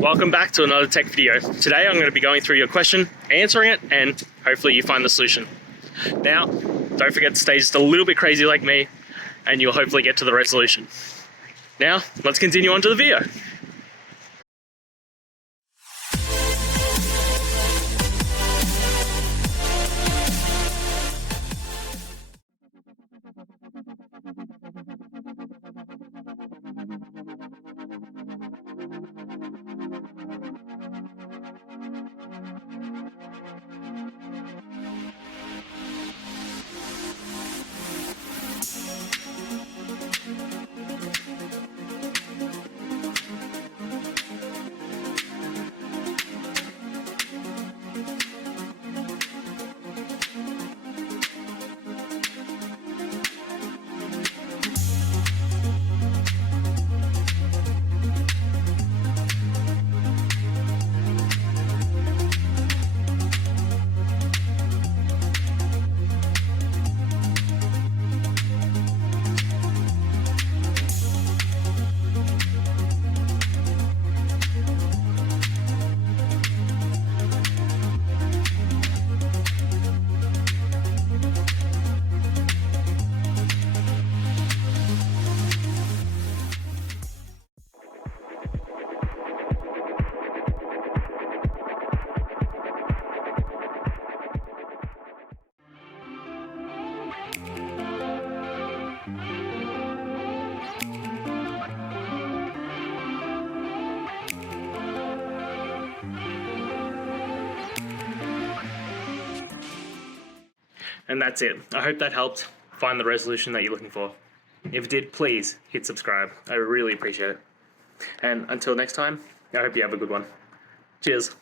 Welcome back to another tech video. Today I'm going to be going through your question, answering it, and hopefully you find the solution. Now, don't forget to stay just a little bit crazy like me, and you'll hopefully get to the resolution. Now, let's continue on to the video. And that's it. I hope that helped find the resolution that you're looking for. If it did, please hit subscribe. I really appreciate it. And until next time, I hope you have a good one. Cheers.